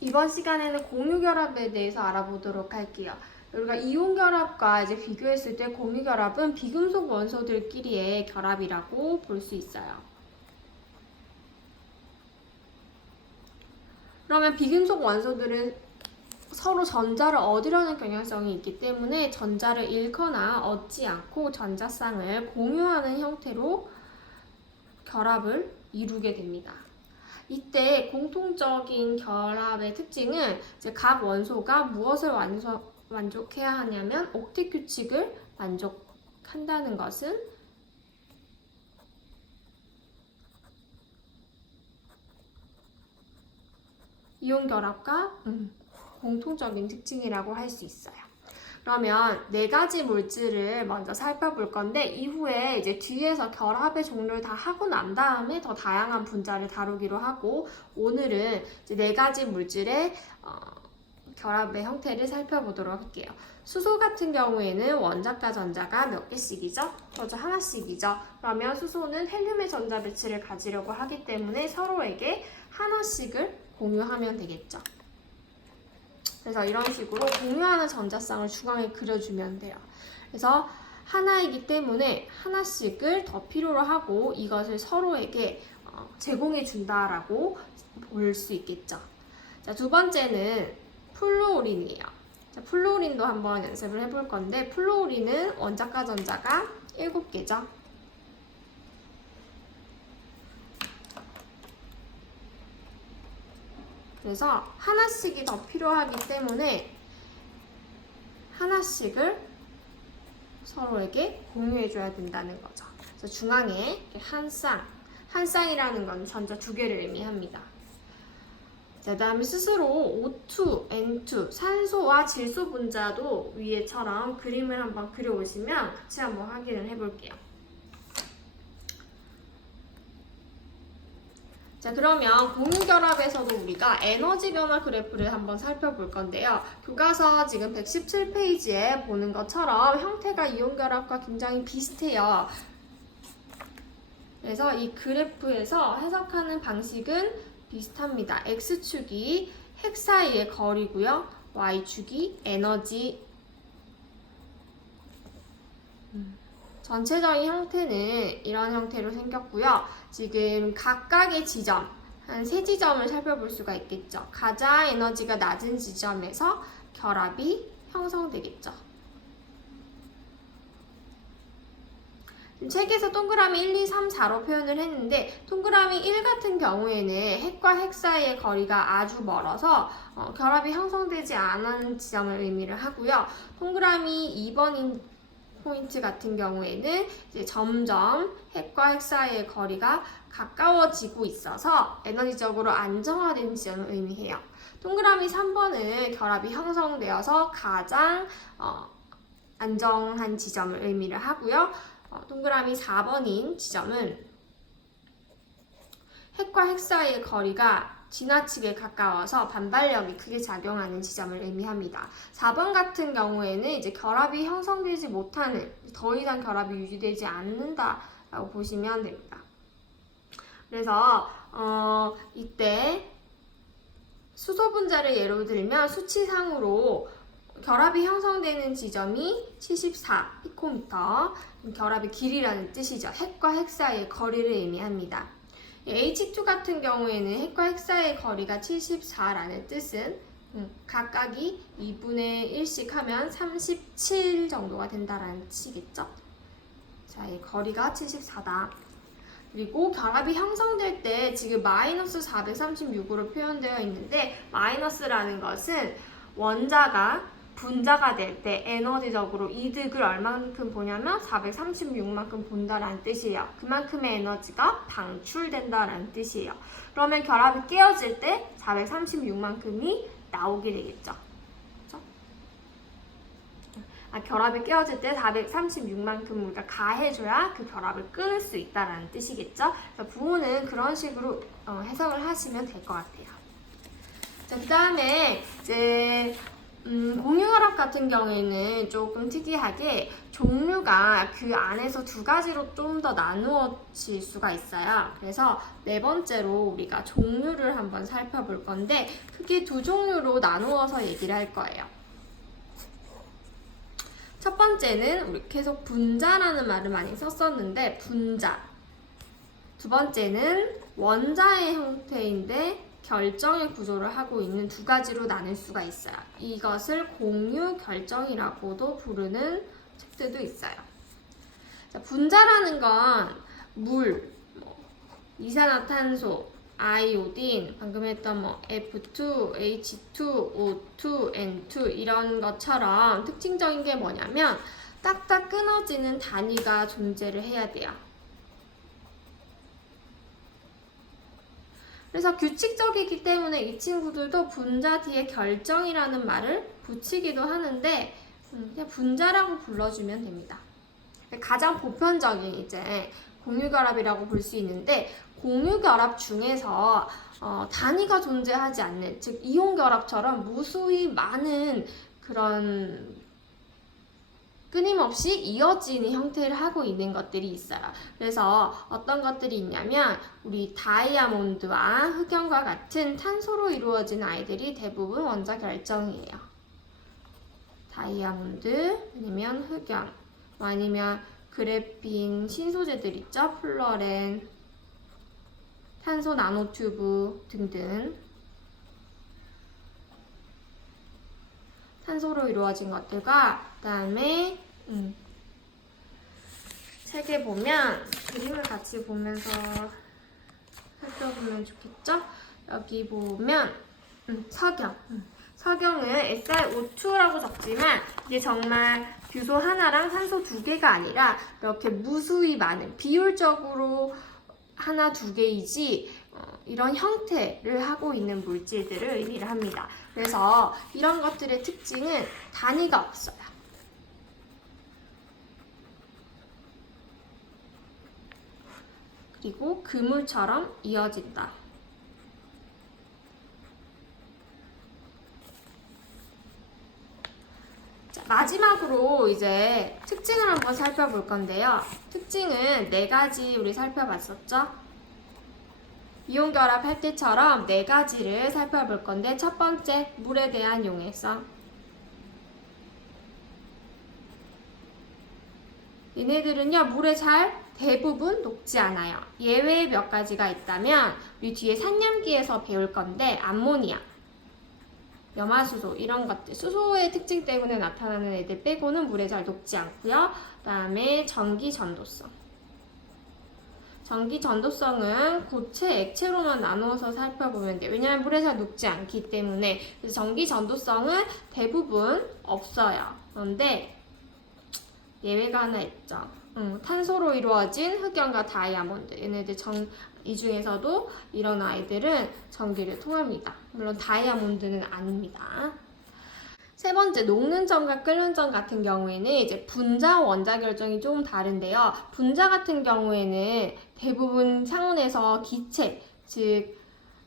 이번 시간에는 공유결합에 대해서 알아보도록 할게요. 우리가 이온결합과 이제 비교했을 때 공유결합은 비금속 원소들끼리의 결합이라고 볼 수 있어요. 그러면 비금속 원소들은 서로 전자를 얻으려는 경향성이 있기 때문에 전자를 잃거나 얻지 않고 전자쌍을 공유하는 형태로 결합을 이루게 됩니다. 이때 공통적인 결합의 특징은 이제 각 원소가 무엇을 만족해야 하냐면 옥텟 규칙을 만족한다는 것은 이온 결합과 공통적인 특징이라고 할 수 있어요. 그러면 네 가지 물질을 먼저 살펴볼 건데 이후에 이제 뒤에서 결합의 종류를 다 하고 난 다음에 더 다양한 분자를 다루기로 하고 오늘은 이제 네 가지 물질의 결합의 형태를 살펴보도록 할게요. 수소 같은 경우에는 원자과 전자가 몇 개씩이죠? 먼저 하나씩이죠. 그러면 수소는 헬륨의 전자 배치를 가지려고 하기 때문에 서로에게 하나씩을 공유하면 되겠죠. 그래서 이런 식으로 공유하는 전자쌍을 중앙에 그려주면 돼요. 그래서 하나이기 때문에 하나씩을 더 필요로 하고 이것을 서로에게 제공해 준다라고 볼 수 있겠죠. 자, 두 번째는 플루오린이에요. 자, 플루오린도 한번 연습을 해볼 건데 플루오린은 원자과 전자가 7개죠. 그래서 하나씩이 더 필요하기 때문에 하나씩을 서로에게 공유해줘야 된다는 거죠. 그래서 중앙에 한 쌍이라는 건 전자 2개를 의미합니다. 자, 다음에 스스로 O2, N2, 산소와 질소 분자도 위에처럼 그림을 한번 그려보시면 같이 한번 확인을 해볼게요. 자, 그러면 공유결합에서도 우리가 에너지 변화 그래프를 한번 살펴볼 건데요. 교과서 지금 117페이지에 보는 것처럼 형태가 이온결합과 굉장히 비슷해요. 그래서 이 그래프에서 해석하는 방식은 비슷합니다. X축이 핵 사이의 거리고요. Y축이 에너지. 전체적인 형태는 이런 형태로 생겼고요. 지금 각각의 지점, 한 3지점을 살펴볼 수가 있겠죠. 가장 에너지가 낮은 지점에서 결합이 형성되겠죠. 책에서 동그라미 1, 2, 3, 4로 표현을 했는데 동그라미 1 같은 경우에는 핵과 핵 사이의 거리가 아주 멀어서 결합이 형성되지 않은 지점을 의미를 하고요. 동그라미 2번인 포인트 같은 경우에는 이제 점점 핵과 핵 사이의 거리가 가까워지고 있어서 에너지적으로 안정화된 지점을 의미해요. 동그라미 3번은 결합이 형성되어서 가장 안정한 지점을 의미를 하고요. 동그라미 4번인 지점은 핵과 핵 사이의 거리가 지나치게 가까워서 반발력이 크게 작용하는 지점을 의미합니다. 4번 같은 경우에는 이제 결합이 형성되지 못하는, 더 이상 결합이 유지되지 않는다라고 보시면 됩니다. 그래서 이때 수소 분자를 예로 들면 수치상으로 결합이 형성되는 지점이 74 피코미터, 결합의 길이라는 뜻이죠. 핵과 핵 사이의 거리를 의미합니다. H2 같은 경우에는 핵과 핵 사이의 거리가 74라는 뜻은 각각이 2분의 1씩 하면 37 정도가 된다라는 뜻이겠죠. 자, 이 거리가 74다. 그리고 결합이 형성될 때 지금 마이너스 436으로 표현되어 있는데 마이너스라는 것은 원자가 분자가 될 때 에너지적으로 이득을 얼만큼 보냐면 436만큼 본다라는 뜻이에요. 그만큼의 에너지가 방출된다라는 뜻이에요. 그러면 결합이 깨어질 때 436만큼이 나오게 되겠죠. 그렇죠? 결합이 깨어질 때 436만큼 우리가 가해줘야 그 결합을 끊을 수 있다라는 뜻이겠죠. 부호는 그런 식으로 해석을 하시면 될 것 같아요. 자, 그 다음에 이제 공유결합 같은 경우에는 조금 특이하게 종류가 그 안에서 두 가지로 좀 더 나누어질 수가 있어요. 그래서 네 번째로 우리가 종류를 한번 살펴볼 건데 크게 두 종류로 나누어서 얘기를 할 거예요. 첫 번째는 우리 계속 분자라는 말을 많이 썼었는데 분자. 두 번째는 원자의 형태인데 결정의 구조를 하고 있는 두 가지로 나눌 수가 있어요. 이것을 공유 결정이라고도 부르는 책들도 있어요. 자, 분자라는 건 물, 이산화탄소, 아이오딘, 방금 했던 F2, H2, O2, N2 이런 것처럼 특징적인 게 뭐냐면 딱딱 끊어지는 단위가 존재를 해야 돼요. 그래서 규칙적이기 때문에 이 친구들도 분자 뒤에 결정이라는 말을 붙이기도 하는데 그냥 분자라고 불러주면 됩니다. 가장 보편적인 이제 공유결합이라고 볼 수 있는데 공유결합 중에서 단위가 존재하지 않는, 즉 이온결합처럼 무수히 많은 그런 끊임없이 이어지는 형태를 하고 있는 것들이 있어요. 그래서 어떤 것들이 있냐면 우리 다이아몬드와 흑연과 같은 탄소로 이루어진 아이들이 대부분 원자 결정이에요. 다이아몬드 아니면 흑연 아니면 그래핀 신소재들 있죠? 플러렌, 탄소 나노튜브 등등 탄소로 이루어진 것들과 그 다음에 책에 보면 그림을 같이 보면서 살펴보면 좋겠죠? 여기 보면 석영은 SiO2라고 적지만 이게 정말 규소 하나랑 산소 두 개가 아니라 이렇게 무수히 많은 비율적으로 하나 두 개이지 이런 형태를 하고 있는 물질들을 의미를 합니다. 그래서 이런 것들의 특징은 단위가 없어요. 그리고 그물처럼 이어진다. 자, 마지막으로 이제 특징을 한번 살펴볼 건데요. 특징은 네 가지 우리 살펴봤었죠? 이온 결합할 때처럼 네 가지를 살펴볼 건데 첫 번째, 물에 대한 용해성. 얘네들은요, 물에 잘 대부분 녹지 않아요. 예외 몇 가지가 있다면 우리 뒤에 산염기에서 배울 건데 암모니아, 염화수소 이런 것들, 수소의 특징 때문에 나타나는 애들 빼고는 물에 잘 녹지 않고요. 그 다음에 전기 전도성. 전기 전도성은 고체, 액체로만 나누어서 살펴보면 돼요. 왜냐하면 물에 잘 녹지 않기 때문에. 그래서 전기 전도성은 대부분 없어요. 그런데 예외가 하나 있죠. 탄소로 이루어진 흑연과 다이아몬드. 얘네들 이 중에서도 이런 아이들은 전기를 통합니다. 물론 다이아몬드는 아닙니다. 세 번째, 녹는 점과 끓는 점 같은 경우에는 이제 분자 원자 결정이 조금 다른데요. 분자 같은 경우에는 대부분 상온에서 기체, 즉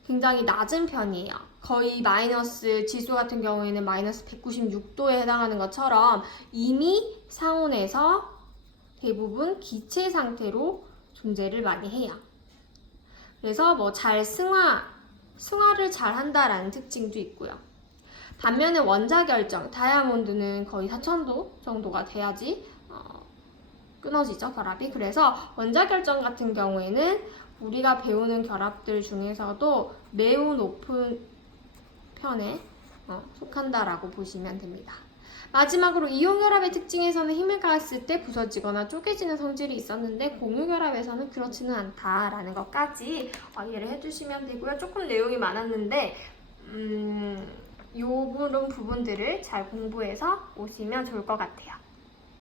굉장히 낮은 편이에요. 거의 마이너스, 지수 같은 경우에는 마이너스 196도에 해당하는 것처럼 이미 상온에서 대부분 기체 상태로 존재를 많이 해요. 그래서 잘 승화를 잘 한다라는 특징도 있고요. 반면에 원자 결정, 다이아몬드는 거의 4000도 정도가 돼야지 끊어지죠, 결합이. 그래서 원자 결정 같은 경우에는 우리가 배우는 결합들 중에서도 매우 높은 편에 속한다라고 보시면 됩니다. 마지막으로 이온결합의 특징에서는 힘을 가했을 때 부서지거나 쪼개지는 성질이 있었는데 공유결합에서는 그렇지는 않다라는 것까지 이해를 해주시면 되고요. 조금 내용이 많았는데 요런 부분들을 잘 공부해서 오시면 좋을 것 같아요.